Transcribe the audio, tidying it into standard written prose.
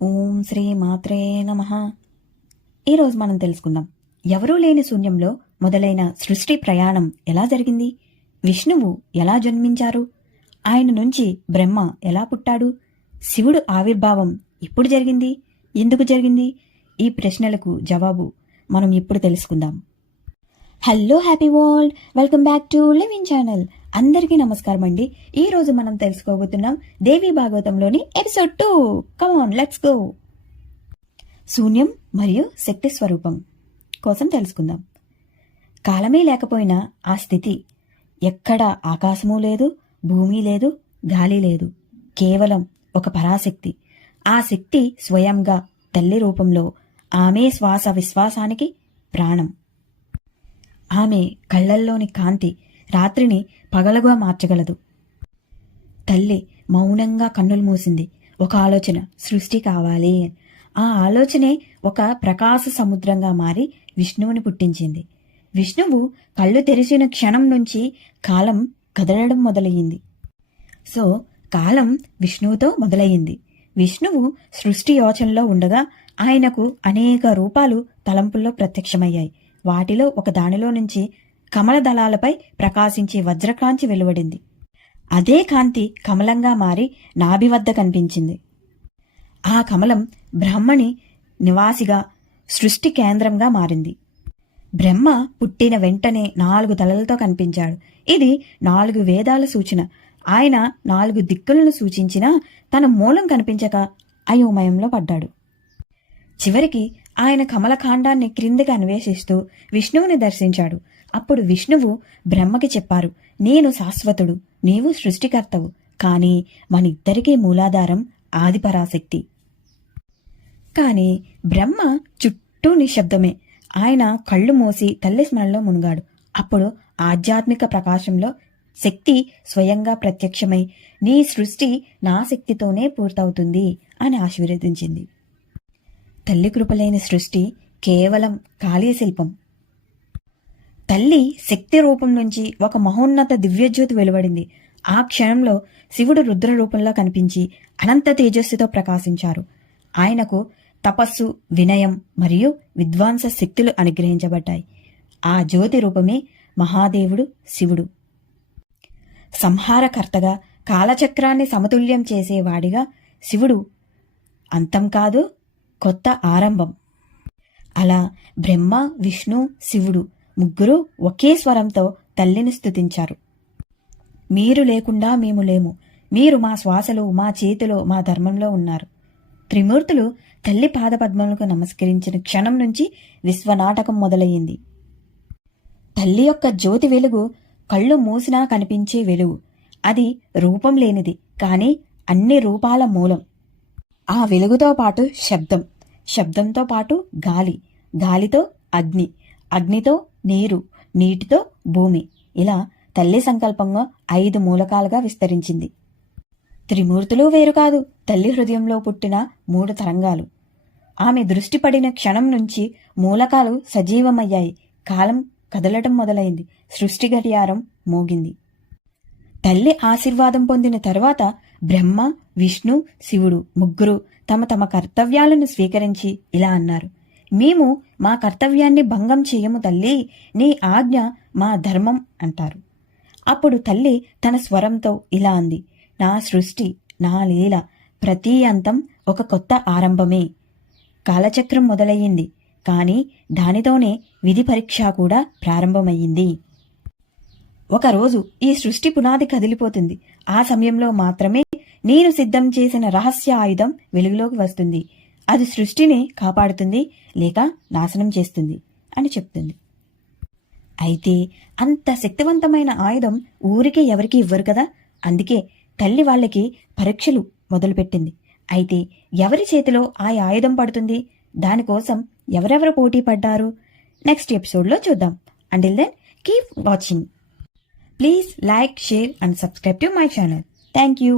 ఓం శ్రీ మాత్రే నమః. ఈరోజు మనం తెలుసుకుందాం, ఎవరూ లేని శూన్యంలో మొదలైన సృష్టి ప్రయాణం ఎలా జరిగింది, విష్ణువు ఎలా జన్మించారు, ఆయన నుంచి బ్రహ్మ ఎలా పుట్టాడు, శివుడు ఆవిర్భావం ఎప్పుడు జరిగింది, ఎందుకు జరిగింది, ఈ ప్రశ్నలకు జవాబు మనం ఇప్పుడు తెలుసుకుందాం. Hello happy world, welcome back to living channel. అందరికీ నమస్కారం అండి. ఈ రోజు మనం తెలుసుకోబోతున్నాం దేవి భాగవతంలోని episode 2. Come on, let's go. శూన్యం మరియు శక్తి స్వరూపం కోసం తెలుసుకుందాం. కాలమే లేకపోయినా ఆ స్థితి, ఎక్కడ ఆకాశము లేదు, భూమి లేదు, గాలి లేదు, కేవలం ఒక పరాశక్తి. ఆ శక్తి స్వయంగా తల్లి రూపంలో, ఆమె శ్వాస విశ్వాసానికి ప్రాణం. ఆమె కళ్లల్లోని కాంతి రాత్రిని పగలుగా మార్చగలదు. తల్లి మౌనంగా కన్నులు మూసింది. ఒక ఆలోచన, సృష్టి కావాలి. ఆ ఆలోచనే ఒక ప్రకాశ సముద్రంగా మారి విష్ణువుని పుట్టించింది. విష్ణువు కళ్ళు తెరిచిన క్షణం నుంచి కాలం కదలడం మొదలయ్యింది. సో కాలం విష్ణువుతో మొదలయ్యింది. విష్ణువు సృష్టి యోచనలో ఉండగా ఆయనకు అనేక రూపాలు తలంపుల్లో ప్రత్యక్షమయ్యాయి. వాటిలో ఒక దానిలో నుంచి కమల దళాలపై ప్రకాశించే వజ్రకాంతి వెలువడింది. అదే కాంతి కమలంగా మారి నాభి వద్ద కనిపించింది. ఆ కమలం బ్రహ్మని నివాసిగా, సృష్టి కేంద్రంగా మారింది. బ్రహ్మ పుట్టిన వెంటనే 4 తలలతో కనిపించాడు. ఇది 4 వేదాల సూచన. ఆయన 4 దిక్కులను సూచించినా తన మూలం కనిపించక అయోమయంలో పడ్డాడు. చివరికి ఆయన కమలకాండాన్ని క్రిందికి అన్వేషిస్తూ విష్ణువుని దర్శించాడు. అప్పుడు విష్ణువు బ్రహ్మకి చెప్పారు, నేను శాశ్వతుడు, నీవు సృష్టికర్తవు, కానీ మనిద్దరికీ మూలాధారం ఆదిపరాశక్తి. కాని బ్రహ్మ చుట్టూ నిశ్శబ్దమే. ఆయన కళ్ళు మూసి తల్లి స్మరణలో మునిగాడు. అప్పుడు ఆధ్యాత్మిక ప్రకాశంలో శక్తి స్వయంగా ప్రత్యక్షమై, నీ సృష్టి నా శక్తితోనే పూర్తవుతుంది అని ఆశీర్వదించింది. తల్లి కృపలేని సృష్టి కేవలం ఖాళీ శిల్పం. తల్లి శక్తి రూపం నుంచి ఒక మహోన్నత దివ్యజ్యోతి వెలువడింది. ఆ క్షణంలో శివుడు రుద్ర రూపంలో కనిపించి అనంత తేజస్సుతో ప్రకాశించారు. ఆయనకు తపస్సు, వినయం మరియు విద్వాంస శక్తులు అనుగ్రహించబడ్డాయి. ఆ జ్యోతి రూపమే మహాదేవుడు శివుడు. సంహారకర్తగా, కాలచక్రాన్ని సమతుల్యం చేసేవాడిగా శివుడు అంతం కాదు, కొత్త ఆరంభం. అలా బ్రహ్మ, విష్ణు, శివుడు ముగ్గురు ఒకే స్వరంతో తల్లిని స్తుతించారు. మీరు లేకుండా మేము లేము, మీరు మా శ్వాసలో, మా చేతిలో, మా ధర్మంలో ఉన్నారు. త్రిమూర్తులు తల్లి పాదపద్మలకు నమస్కరించిన క్షణం నుంచి విశ్వనాటకం మొదలయ్యింది. తల్లి యొక్క జ్యోతి వెలుగు కళ్ళు మూసినా కనిపించే వెలుగు. అది రూపం లేనిది, కానీ అన్ని రూపాల మూలం. ఆ వెలుగుతో పాటు శబ్దం, శబ్దంతో పాటు గాలి, గాలితో అగ్ని, అగ్నితో నీరు, నీటితో భూమి. ఇలా తల్లి సంకల్పంగా 5 మూలకాలుగా విస్తరించింది. త్రిమూర్తులు వేరు కాదు, తల్లి హృదయంలో పుట్టిన 3 తరంగాలు. ఆమె దృష్టి పడిన క్షణం నుంచి మూలకాలు సజీవమయ్యాయి. కాలం కదలటం మొదలైంది. సృష్టి గడియారం మోగింది. తల్లి ఆశీర్వాదం పొందిన తరువాత బ్రహ్మ, విష్ణు, శివుడు ముగ్గురు తమ తమ కర్తవ్యాలను స్వీకరించి ఇలా అన్నారు, మేము మా కర్తవ్యాన్ని భంగం చేయము తల్లి, నీ ఆజ్ఞ మా ధర్మం అంటారు. అప్పుడు తల్లి తన స్వరంతో ఇలా అంది, నా సృష్టి, నా లీల, ప్రతి అంతం ఒక కొత్త ఆరంభమే. కాలచక్రం మొదలయ్యింది, కానీ దానితోనే విధి పరీక్ష కూడా ప్రారంభమయ్యింది. ఒకరోజు ఈ సృష్టి పునాది కదిలిపోతుంది. ఆ సమయంలో మాత్రమే నేను సిద్ధం చేసిన రహస్య ఆయుధం వెలుగులోకి వస్తుంది. అది సృష్టిని కాపాడుతుంది లేక నాశనం చేస్తుంది అని చెప్తుంది. అయితే అంత శక్తివంతమైన ఆయుధం ఊరికే ఎవరికి ఇవ్వరు కదా. అందుకే తల్లి వాళ్ళకి పరీక్షలు మొదలుపెట్టింది. అయితే ఎవరి చేతిలో ఆ ఆయుధం పడుతుంది, దానికోసం ఎవరెవరు పోటీ పడ్డారు, నెక్స్ట్ ఎపిసోడ్లో చూద్దాం. Until then keep watching. Please like, share and subscribe to my channel. Thank you.